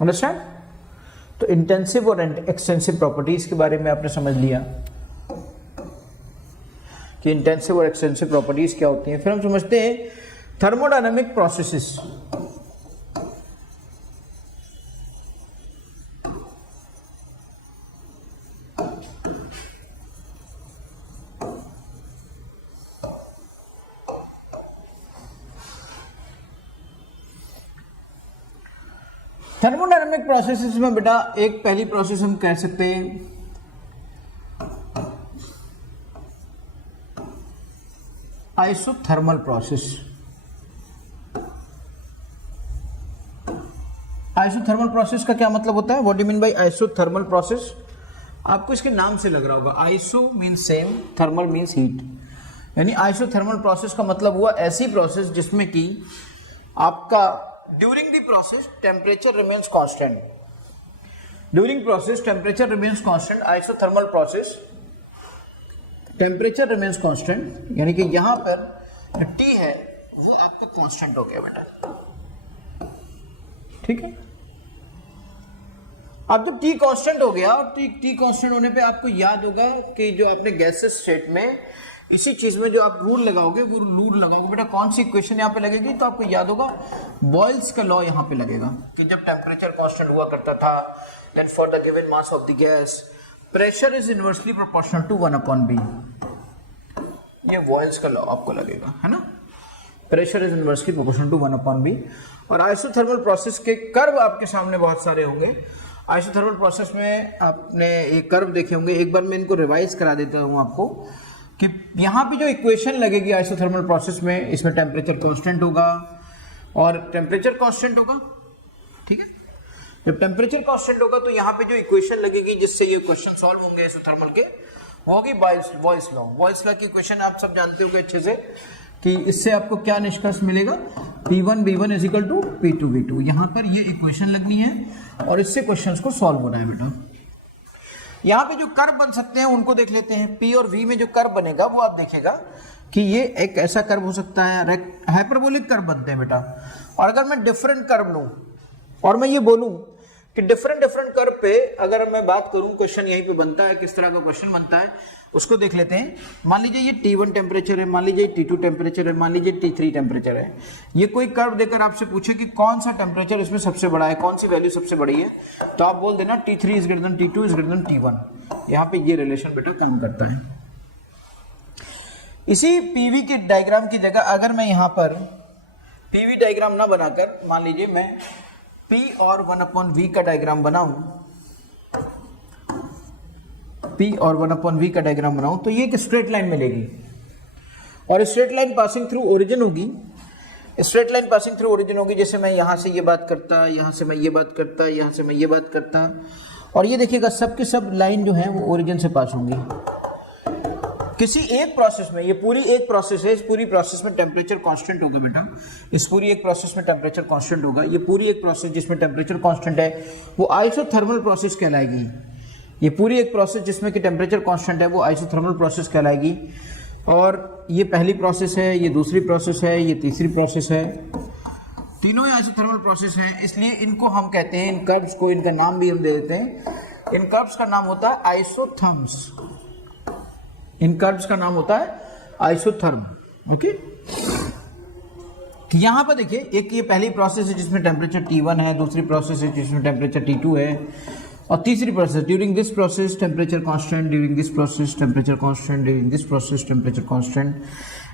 Understand? तो intensive और extensive properties के बारे में आपने समझ लिया कि इंटेंसिव और एक्सटेंसिव प्रॉपर्टीज क्या होती हैं। फिर हम समझते हैं थर्मोडायनामिक प्रोसेसेस। थर्मोडायनामिक प्रोसेसेस में बेटा एक पहली प्रोसेस हम कह सकते हैं आइसोथर्मल प्रोसेस। आइसोथर्मल प्रोसेस का क्या मतलब होता है? What do you mean by isothermal process? आपको इसके नाम से लग रहा होगा, iso means same, thermal means heat, यानी आइसोथर्मल प्रोसेस का मतलब हुआ ऐसी प्रोसेस जिसमें कि आपका during the process temperature remains constant. During process temperature remains constant, isothermal process temperature remains constant, यानी कि यहां पर T है वो आपका कांस्टेंट हो गया बेटा, ठीक है। अब जब T कांस्टेंट हो गया और T कांस्टेंट होने पे आपको याद होगा कि जो आपने गैसेस स्टेट में इसी चीज में जो आप रूल लगाओगे वो रूल लगाओगे बेटा, कौन सी इक्वेशन यहाँ पे लगेगी? तो आपको याद होगा बॉयल्स का लॉ यहाँ पे लगेगा कि जब टेम्परेचर कांस्टेंट हुआ करता था, then for the given mass of the gas pressure is inversely proportional to 1/b। ये बॉयल्स का लॉ आपको लगेगा, है ना? Pressure is inversely proportional to 1/b। और आइसोथर्मल प्रोसेस के कर्व आपके सामने बहुत सारे होंगे। आइसोथर्मल प्रोसेस में आपने एक कर्व देखे होंगे, एक बार मैं इनको रिवाइज करा देता हूँ आपको कि यहाँ पे जो इक्वेशन लगेगी आइसोथर्मल प्रोसेस में, इसमें टेम्परेचर कांस्टेंट होगा और टेम्परेचर कांस्टेंट होगा, ठीक है। जब टेम्परेचर कांस्टेंट होगा तो यहाँ पे जो इक्वेशन लगेगी जिससे ये क्वेश्चन सॉल्व होंगे आइसोथर्मल के, वो होगी बॉयल्स लॉ। बॉयल्स लॉ की इक्वेशन आप सब जानते होंगे अच्छे से कि इससे आपको क्या निष्कर्ष मिलेगा? P1V1 is equal to P2V2। यहाँ पर ये इक्वेशन लगनी है और इससे क्वेश्चंस को सॉल्व होना है बेटा। यहाँ पे जो कर्व बन सकते हैं उनको देख लेते हैं। P और V में जो कर्व बनेगा वो आप देखेगा कि ये एक ऐसा कर्व हो सकता है, हाइपरबोलिक कर्व बनते हैं बेटा। और अगर मैं डिफरेंट कर्व लूं और मैं ये बोलूं कि डिफरेंट कर्व पे अगर मैं बात करूं, क्वेश्चन यहीं पे बनता है, किस तरह का क्वेश्चन बनता है उसको देख लेते हैं। मान लीजिए ये T1 टेम्परेचर है, मान लीजिए T2 टेम्परेचर है, मान लीजिए T3 टेम्परेचर है। ये कोई कर्व देकर आपसे पूछे कि कौन सा टेम्परेचर इसमें सबसे बड़ा है, कौन सी वैल्यू सबसे बड़ी है, तो आप बोल देना T3 is greater then T2 is greater then T1। यहाँ पे ये रिलेशन बेटा काम करता है। इसी PV के डायग्राम की जगह अगर मैं यहाँ पर PV डायग्राम ना बनाकर मान लीजिए मैं P और 1/V का डायग्राम बनाऊं, P और 1/V का डायग्राम बनाऊं, तो ये एक स्ट्रेट लाइन मिलेगी और straight line passing through origin होगी। Straight line passing through origin होगी, जैसे मैं यहाँ से ये बात करता, यहाँ से मैं ये बात करता, यहाँ से मैं ये बात करता, और ये देखिएगा सब के सब लाइन जो है वो ओरिजिन से पास होंगी। किसी एक प्रोसेस में, ये पूरी एक प्रोसेस है, इस पूरी प्रोसेस में टेम्परेचर कांस्टेंट होगा बेटा, इस पूरी एक प्रोसेस में टेम्परेचर कांस्टेंट होगा। ये पूरी एक प्रोसेस जिसमें टेम्परेचर कांस्टेंट है वो आइसोथर्मल प्रोसेस कहलाएगी। ये पूरी एक प्रोसेस जिसमें कि टेम्परेचर कांस्टेंट है वो आइसोथर्मल प्रोसेस कहलाएगी। और ये पहली प्रोसेस है, ये दूसरी प्रोसेस है, ये तीसरी प्रोसेस है, तीनों ही आइसोथर्मल प्रोसेस हैं। इसलिए इनको हम कहते हैं, इन कर्व्स को, इनका नाम भी हम दे देते हैं। इन कर्व्स का नाम होता है आइसोथर्म्स। इन कर्व्स का नाम होता है आइसोथर्म। ओके, यहां पर देखिए, एक ये पहली प्रोसेस है जिसमें टेम्परेचर T1 है, दूसरी प्रोसेस है जिसमें टेम्परेचर T2 है, और तीसरी process during this process temperature constant, during this process temperature constant, during this process temperature constant,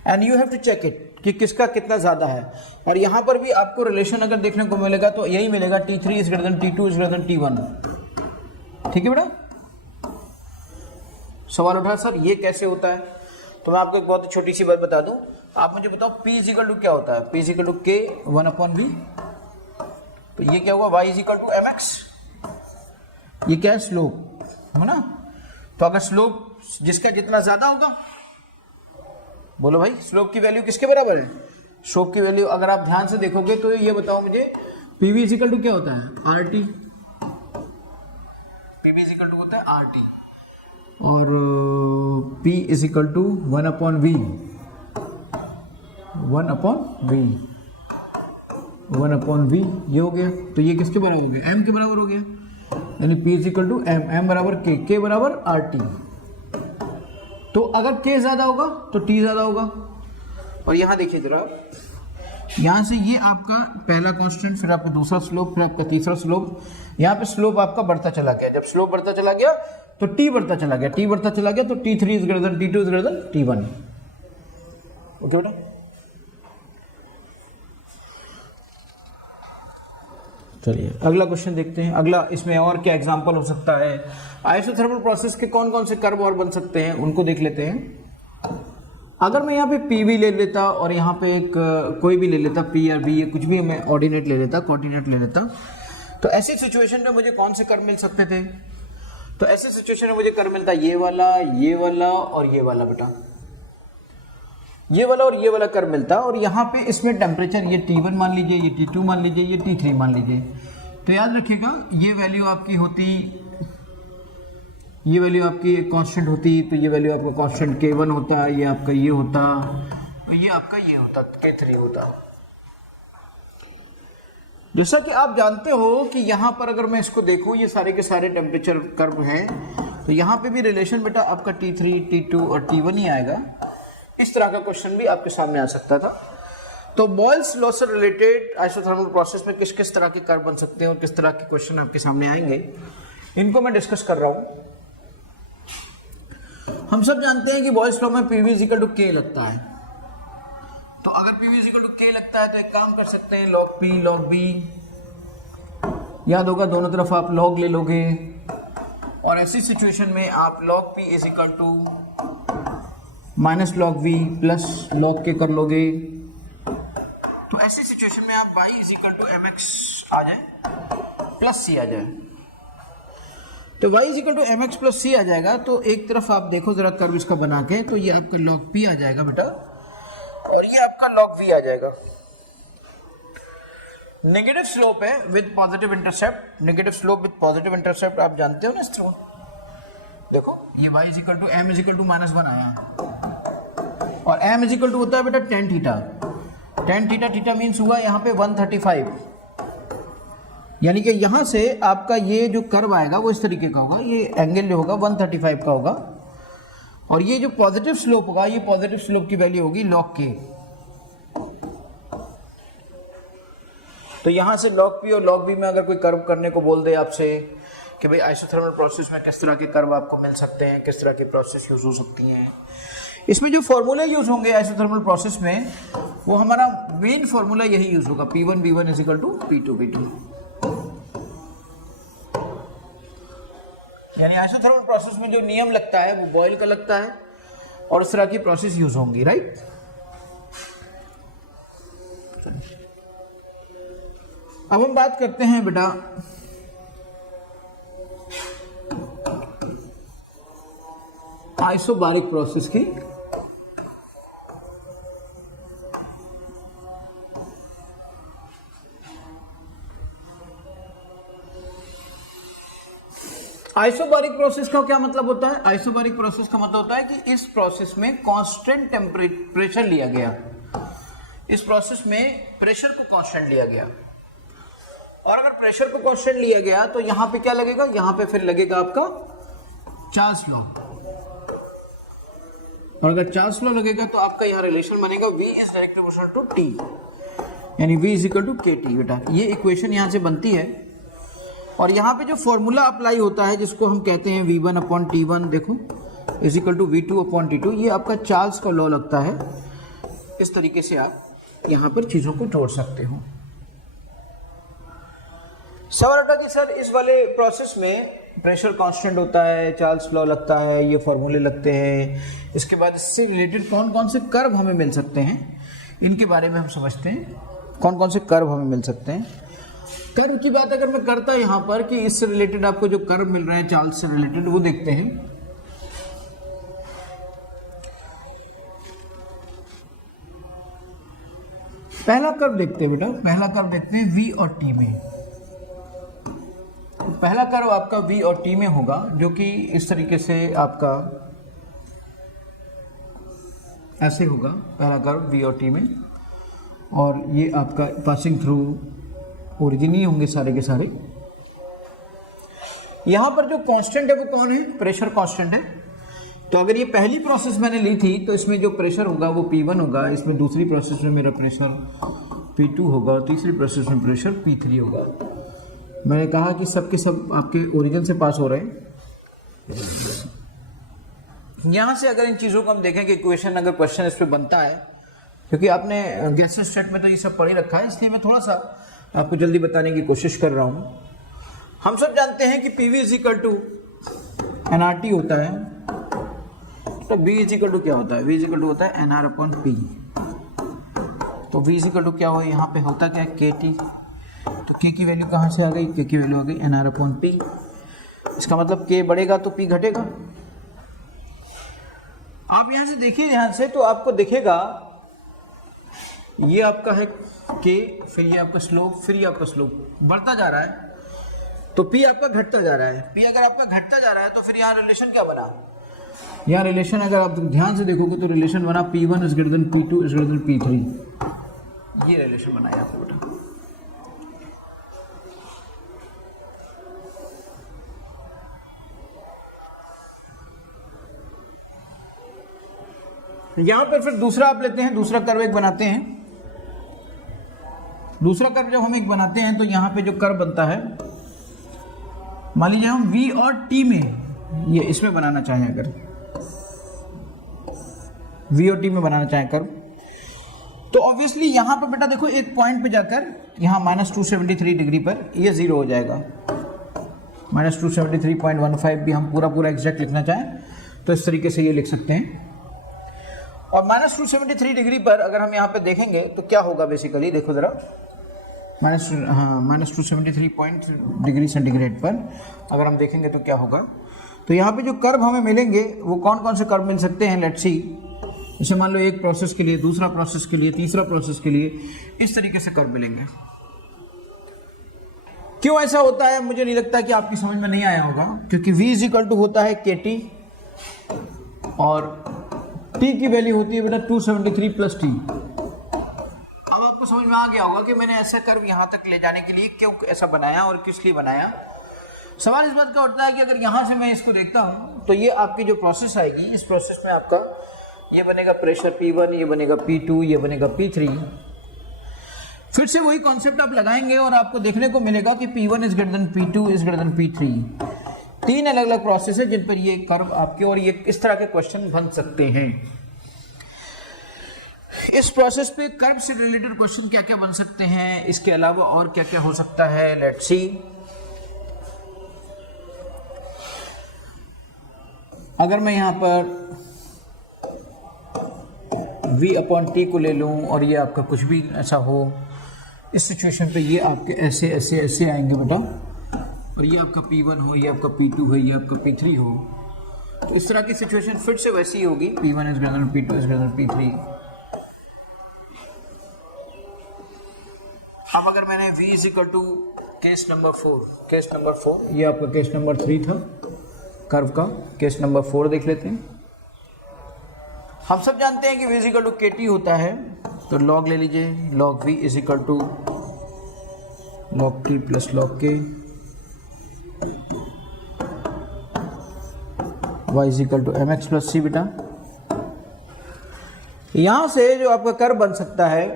and you have to check it कि किसका कितना ज्यादा है। और यहां पर भी आपको रिलेशन अगर देखने को मिलेगा तो यही मिलेगा, T3 is greater then T2 is greater then T1। ठीक है बेटा, सवाल उठा सर ये कैसे होता है? तो मैं आपको एक बहुत छोटी सी बात बता दूं, आप मुझे बताओ P इज इक्वल टू क्या होता है? P is equal to K 1/V। तो ये क्या हुआ? Y is equal to mx। ये क्या है? स्लोप है ना। तो अगर स्लोप जिसका जितना ज्यादा होगा, बोलो भाई स्लोप की वैल्यू किसके बराबर है? स्लोप की वैल्यू अगर आप ध्यान से देखोगे तो ये बताओ मुझे, PV इज इक्वल टू क्या होता है? RT। PV is equal to होता है RT और P is equal to 1/V। 1/V 1/v ये हो गया। तो ये किसके बराबर हो गया? m के बराबर हो गया, यानी p is equal to m, m बराबर k बराबर RT। तो अगर k ज्यादा होगा तो t ज्यादा होगा। और यहाँ देखिए जरा, यहाँ से ये आपका पहला कांस्टेंट, फिर आपका दूसरा स्लोप, फिर आपका तीसरा स्लोप। यहाँ पे स्लोप आपका बढ़ता चला गया। जब स्लोप बढ़ता चला गया तो t बढ़ता चला गया, t बढ़ता चला गया तो t3 is greater then t2 is greater then t1। Okay बेटा, चलिए अगला क्वेश्चन देखते हैं। अगला इसमें और क्या एग्जांपल हो सकता है? आइसोथर्मल प्रोसेस के कौन कौन से कर्व और बन सकते हैं उनको देख लेते हैं। अगर मैं यहाँ पे PV ले लेता और यहाँ पे एक कोई भी ले लेता, P और B, कुछ भी मैं ऑर्डिनेट ले लेता, कोऑर्डिनेट ले लेता, तो ऐसी सिचुएशन में मुझे कौन से कर्व मिल सकते थे? तो ऐसी सिचुएशन में मुझे कर्व मिलता ये वाला और ये वाला बेटा, ये वाला और ये वाला कर्व मिलता। और यहाँ पे इसमें टेम्परेचर ये T1 मान लीजिए, ये T2 मान लीजिए, ये T3 मान लीजिए। तो याद रखिएगा ये वैल्यू आपकी होती, ये वैल्यू आपकी कांस्टेंट होती, तो ये वैल्यू आपका कांस्टेंट K1 होता, ये आपका ये होता, तो ये आपका ये होता, K3 होता। जैसा कि आप जानते हो कि यहाँ पर अगर मैं इसको देखूँ, ये सारे के सारे टेम्परेचर कर्व हैं, तो यहाँ पे भी रिलेशन बेटा आपका T3, T2 और T1 ही आएगा। इस तरह का क्वेश्चन भी आपके सामने आ सकता था। तो बॉयल्स लॉ से रिलेटेड आइसोथर्मल प्रोसेस में किस किस तरह के कर्व बन सकते हैं और किस तरह के क्वेश्चन आपके सामने आएंगे, इनको मैं डिस्कस कर रहा हूं। हम सब जानते हैं कि बॉयल्स लॉ में PV is equal to K लगता है। तो अगर PV is equal to K लगता है तो एक काम कर सकते हैं, log P log B, याद होगा दोनों तरफ आप log ले लोगे, और ऐसी सिचुएशन में आप log P is equal to minus log V plus log K कर लोगे। तो ऐसी सिचुएशन में आप y is equal to mx आ जाए प्लस c आ जाए। तो y is equal to mx plus c आ जाएगा। तो एक तरफ आप देखो जरा कर्व इसका बना के, तो ये आपका log P आ जाएगा बेटा, और ये आपका log V आ जाएगा। नेगेटिव स्लोप है with positive intercept, negative slope with positive intercept आप जानते हो ना इस तरह। देखो ये y is equal to m is equal to -1 आया, और m इज इक्वल टू होता है बेटा tan theta. tan theta, theta means हुआ यहाँ पे 135, यानी कि यहाँ से आपका ये जो कर्व आएगा वो इस तरीके का होगा, ये एंगल जो होगा 135 का होगा, और ये जो पॉजिटिव स्लोप होगा, ये पॉजिटिव स्लोप की वैल्यू होगी log K। तो यहाँ से log P और log V में अगर कोई कर्व करने को बोल दे आपसे कि भाई आइसोथर्मल प्रोसेस में किस तरह के कर्व आपको मिल सकते हैं, किस तरह की प्रोसेस यूज हो सकती हैं, इसमें जो फॉर्मूले यूज होंगे आइसोथर्मल प्रोसेस में, वो हमारा मेन फॉर्मूला यही यूज होगा, P1 V1 is equal to P2 V2। यानी आइसोथर्मल प्रोसेस में जो नियम लगता है वो बॉयल का लगता है, और इस तरह की प्रोसेस यूज होंगी, राइट। अब हम बात करते हैं बेटा आइसोबारिक प्रोसेस की। आइसोबारिक प्रोसेस का क्या मतलब होता है? आइसोबारिक प्रोसेस का मतलब होता है कि इस प्रोसेस में कांस्टेंट टेम्परेचर लिया गया, इस प्रोसेस में प्रेशर को कांस्टेंट लिया गया, और अगर प्रेशर को कांस्टेंट लिया गया तो यहां पे क्या लगेगा, यहां पे फिर लगेगा आपका चार्ल्स लॉ, और अगर चार्ल्स लॉ लगेगा तो आपका यहाँ रिलेशन बनेगा V is directly proportional to T, यानी V is equal to KT। बेटा ये इक्वेशन यहाँ से बनती है, और यहाँ पे जो फॉर्मूला अप्लाई होता है जिसको हम कहते हैं V1 अपॉन T1, देखो is equal to V2 upon T2, ये आपका चार्ल्स का लॉ लगता है। इस तरीके से आप यहाँ पर चीज़ों को जोड़ सकते हो। सवाल उठा कि सर इस वाले प्रोसेस में प्रेशर कांस्टेंट होता है, चार्ल्स लॉ लगता है, ये फॉर्मूले लगते हैं, इसके बाद इससे रिलेटेड कौन कौन से कर्व हमें मिल सकते हैं, इनके बारे में हम समझते हैं। कौन कौन से कर्व हमें मिल सकते हैं? कर्व की बात अगर मैं करता यहाँ पर कि इससे रिलेटेड आपको जो कर्व मिल रहे हैं चार्ल्स से रिलेटेड, वो देखते हैं। पहला कर्व देखते हैं बेटा, पहला कर्व देखते हैं V और T में। पहला कर्व आपका V और T में होगा, जो कि इस तरीके से आपका ऐसे होगा, पहला कर्व V और T में। और ये आपका पासिंग थ्रू ओरिजिन ही होंगे सारे के सारे। यहाँ पर जो कांस्टेंट है वो कौन है? प्रेशर कांस्टेंट है। तो अगर ये पहली प्रोसेस मैंने ली थी तो इसमें जो प्रेशर होगा वो P1 होगा, इसमें दूसरी प्रोसेस में मेरा प्रेशर P2 होगा और तीसरी प्रोसेस में प्रेशर P3 होगा। मैंने कहा कि सब के सब आपके ओरिजिन से पास हो रहे हैं। यहाँ से अगर इन चीज़ों को हम देखें कि इक्वेशन अगर क्वेश्चन इस पर बनता है, क्योंकि आपने गैसेस स्टेट में तो ये सब पढ़ ही रखा है, इसलिए मैं थोड़ा सा आपको जल्दी बताने की कोशिश कर रहा हूँ। हम सब जानते हैं कि PV is equal to nRT होता है, तो V इज इक्वल टू क्या होता है? V इज इक्वल टू होता है NR अपॉन P। तो V इज इक्वल टू क्या हो, यहाँ पे होता क्या है? KT। तो K की वैल्यू कहाँ से आ गई? K की वैल्यू आ गई NR अपॉन P। इसका मतलब K बढ़ेगा तो P घटेगा। आप यहाँ से देखिए, यहाँ से तो आपको दिखेगा ये आपका है K, फिर ये आपका स्लोप, फिर ये आपका स्लोप बढ़ता जा रहा है, तो P आपका घटता जा रहा है। P अगर आपका घटता जा रहा है तो फिर यहाँ रिलेशन क्या बना? यहाँ रिलेशन अगर आप ध्यान से देखोगे तो रिलेशन बना P1 is greater than P2 is greater than P3। ये रिलेशन बना है आपको बेटा। यहाँ पर फिर दूसरा आप लेते हैं, दूसरा कर्व एक बनाते हैं। दूसरा कर्व जब हम एक बनाते हैं तो यहाँ पे जो कर्व बनता है, मान लीजिए हम V और T में, ये इसमें बनाना चाहें, अगर V और T में बनाना चाहें कर्व, तो ऑब्वियसली यहाँ पर बेटा देखो एक पॉइंट पे जाकर यहाँ -273 डिग्री पर ये 0 हो जाएगा। -273.15 भी हम पूरा एग्जैक्ट लिखना चाहें तो इस तरीके से ये लिख सकते हैं। और -273 डिग्री पर अगर हम यहाँ पे देखेंगे तो क्या होगा बेसिकली, देखो जरा, -273 डिग्री सेंटीग्रेड पर अगर हम देखेंगे तो क्या होगा। तो यहाँ पे जो कर्व हमें मिलेंगे वो कौन कौन से कर्व मिल सकते हैं, लेट्स सी। जैसे मान लो एक प्रोसेस के लिए, दूसरा प्रोसेस के लिए, तीसरा प्रोसेस के लिए, इस तरीके से कर्व मिलेंगे। क्यों ऐसा होता है मुझे नहीं लगता कि आपकी समझ में नहीं आया होगा, क्योंकि V इज इक्वल टू होता है KT और T की वैल्यू होती है बेटा 273 प्लस T। अब आपको समझ में आ गया होगा कि मैंने ऐसा कर्व यहाँ तक ले जाने के लिए क्यों ऐसा बनाया और किस लिए बनाया। सवाल इस बात का उठता है कि अगर यहाँ से मैं इसको देखता हूँ तो ये आपकी जो प्रोसेस आएगी, इस प्रोसेस में आपका ये बनेगा प्रेशर P1, ये बनेगा P2, ये बनेगा P3। फिर से वही कॉन्सेप्ट आप लगाएंगे और आपको देखने को मिलेगा कि P1 is greater than P2 is greater than P3। तीन अलग अलग प्रोसेस है जिन पर ये कर्व आपके और ये इस तरह के क्वेश्चन बन सकते हैं। इस प्रोसेस पे कर्व से रिलेटेड क्वेश्चन क्या क्या बन सकते हैं, इसके अलावा और क्या क्या हो सकता है, लेट्स सी। अगर मैं यहाँ पर V अपॉन T को ले लूँ और ये आपका कुछ भी ऐसा हो, इस सिचुएशन पे ये आपके ऐसे ऐसे ऐसे आएंगे बेटा, और ये आपका P1 हो, ये आपका P2 हो, ये आपका P3 हो, तो इस तरह की सिचुएशन फिर से वैसी ही होगी, P1 is greater than P2 is greater than P3। अब अगर मैंने V is equal to case number 4, ये आपका केस नंबर 3 था कर्व का, केस नंबर 4 देख लेते हैं। हम सब जानते हैं कि V is equal to KT होता है, तो लॉग ले लीजिए, log V is equal to log T plus log K, y is equal to mx plus c बेटा। यहां से जो आपका कर्व बन सकता है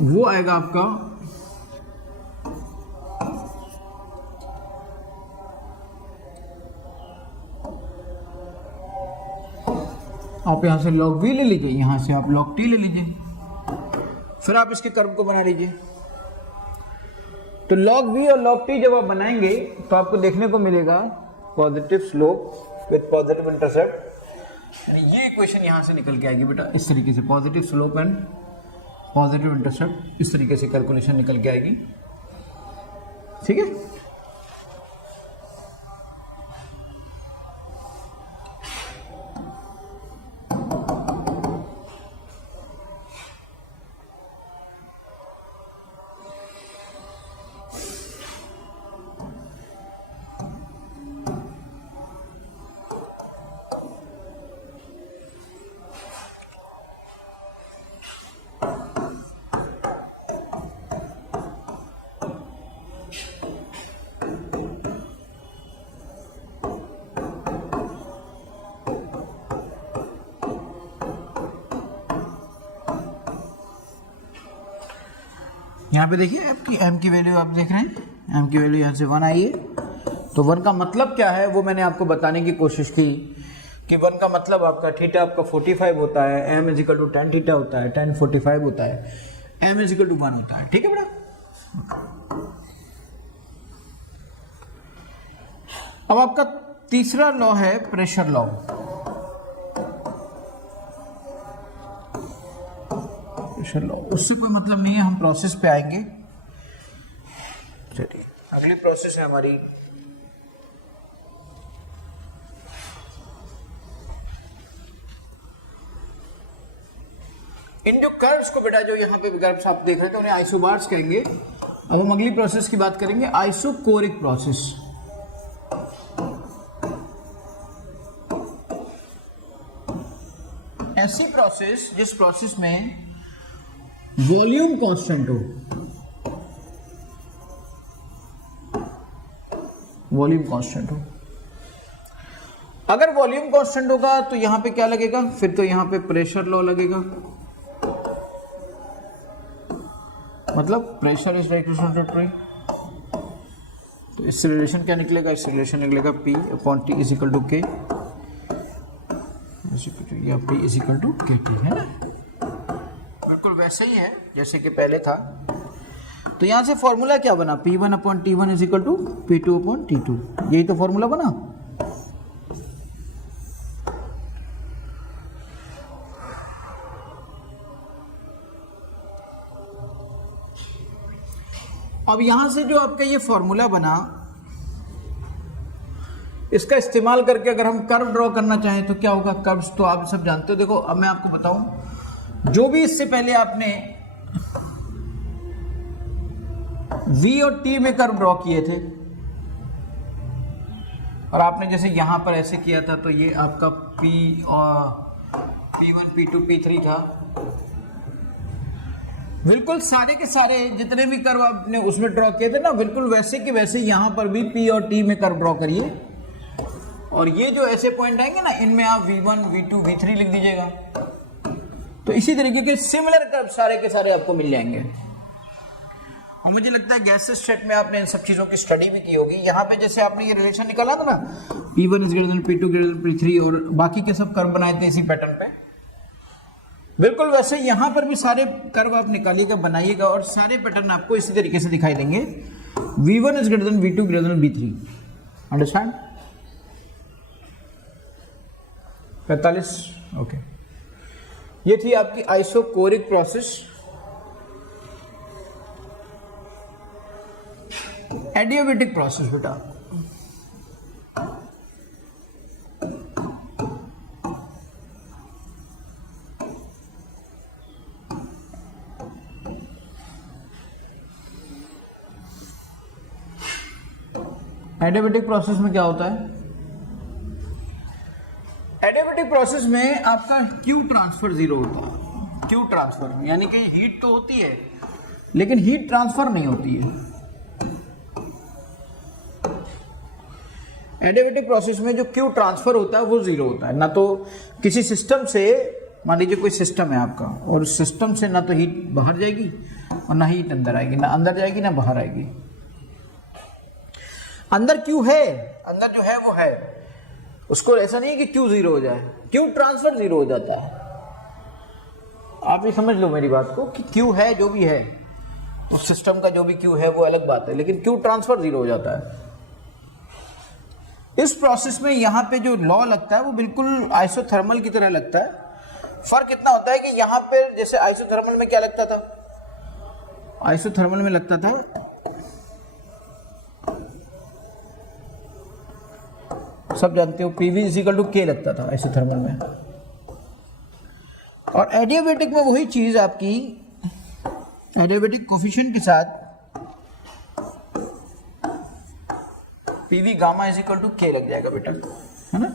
वो आएगा आपका आप यहां से log v ले लीजिए, यहां से आप log t ले लीजिए, फिर आप इसके कर्व को बना लीजिए। तो log v और log t जब आप बनाएंगे तो आपको देखने को मिलेगा positive slope with positive intercept, यानी ये इक्वेशन यहां से निकल के आएगी बेटा इस तरीके से, positive slope and positive intercept, इस तरीके से कैलकुलेशन निकल के आएगी। ठीक है, यहाँ पे देखिए आपकी m की वैल्यू आप देख रहे हैं, m की वैल्यू यहाँ से 1 आई है। तो 1 का मतलब क्या है वो मैंने आपको बताने की कोशिश की कि 1 का मतलब आपका थीटा आपका 45 होता है, m is equal to tan theta होता है, tan 45 होता है, m इजिकल टू 1 होता है। ठीक है बेटा। अब आपका तीसरा लॉ है प्रेशर लॉ। प्रेशर लॉ उससे कोई मतलब नहीं है, हम प्रोसेस पे आएंगे। चलिए अगली प्रोसेस है हमारी इन जो कर्व्स को बेटा, जो यहाँ पे कर्व्स आप देख रहे थे उन्हें आइसोबार्स कहेंगे। अब हम अगली प्रोसेस की बात करेंगे, आइसोकोरिक प्रोसेस। ऐसी प्रोसेस जिस प्रोसेस में वॉल्यूम कांस्टेंट हो, वॉल्यूम कांस्टेंट हो। अगर वॉल्यूम कांस्टेंट होगा तो यहां पे क्या लगेगा, फिर तो यहां पे प्रेशर लॉ लगेगा। मतलब pressure is direction to tree. तो इससे रिलेशन क्या निकलेगा, इससे रिलेशन निकलेगा P upon T is equal to K, या P is equal to KT, है ना। बिल्कुल वैसे ही है जैसे कि पहले था। तो यहां से फॉर्मूला क्या बना, P1 upon T1 is equal to P2 upon T2, यही तो फॉर्मूला बना। अब यहां से जो आपका ये फॉर्मूला बना, इसका इस्तेमाल करके अगर हम कर्व ड्रॉ करना चाहें तो क्या होगा। कर्व्स तो आप सब जानते हो। देखो अब मैं आपको बताऊं, जो भी इससे पहले आपने V और T में कर्व ड्रॉ किए थे और आपने जैसे यहां पर ऐसे किया था, तो ये आपका P और P1 P2 P3 था। बिल्कुल सारे के सारे जितने भी कर्व आपने उसमें ड्रॉ किए थे ना, बिल्कुल वैसे के वैसे यहां पर भी P और T में कर्व ड्रॉ करिए। और ये जो ऐसे पॉइंट आएंगे ना, इनमें आप V1 V2 V3 लिख दीजिएगा। तो इसी तरीके के सिमिलर कर्व सारे के सारे आपको मिल जाएंगे। और मुझे लगता है गैसेस स्टेट में आपने इन सब चीजों की स्टडी भी की होगी। यहाँ पे जैसे आपने ये रिलेशन निकाला था ना, P1 is greater than P2 greater than P3, और बाकी के सब कर्व बनाए थे इसी पैटर्न पे, बिल्कुल वैसे यहाँ पर भी सारे कर्व आप निकालिएगा, बनाइएगा, और सारे पैटर्न आपको इसी तरीके से दिखाई देंगे। V1 is greater then V2 greater than V3, understand. 45, okay. ये थी आपकी आइसोकोरिक प्रोसेस। एडियाबेटिक प्रोसेस बेटा, एडियाबेटिक प्रोसेस में क्या होता है। एडियाबेटिक प्रोसेस में आपका Q ट्रांसफर 0 होता है। Q ट्रांसफर यानी कि हीट तो होती है लेकिन हीट ट्रांसफर नहीं होती है। एडियाबेटिक प्रोसेस में जो Q ट्रांसफर होता है वो 0 होता है। ना तो किसी सिस्टम से, मान लीजिए कोई सिस्टम है आपका, और सिस्टम से ना तो हीट बाहर जाएगी और ना हीट अंदर आएगी, ना अंदर जाएगी ना बाहर आएगी। अंदर Q है, अंदर जो है वो है, उसको ऐसा नहीं है कि Q 0 हो जाए, Q ट्रांसफर 0 हो जाता है। आप ये समझ लो मेरी बात को कि Q है जो भी है, उस सिस्टम का जो भी Q है वो अलग बात है, लेकिन Q ट्रांसफर 0 हो जाता है। इस प्रोसेस में यहाँ पे जो लॉ लगता है वो बिल्कुल आइसोथर्मल की तरह लगता है। फर्क इतना होता है कि यहाँ पे जैसे आइसोथर्मल में क्या लगता था, आइसोथर्मल में लगता था सब जानते हो PV इक्वल टू K लगता था आइसोथर्मल में। और एडियाबेटिक में वही चीज आपकी एडियाबेटिक कोफिशिएंट के साथ PV gamma equal to K लग जाएगा बेटा, है ना।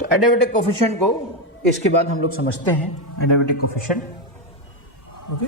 तो एडियाबेटिक कोफिशिएंट को इसके बाद हम लोग समझते हैं, एडियाबेटिक कोफिशिएंट, ओके।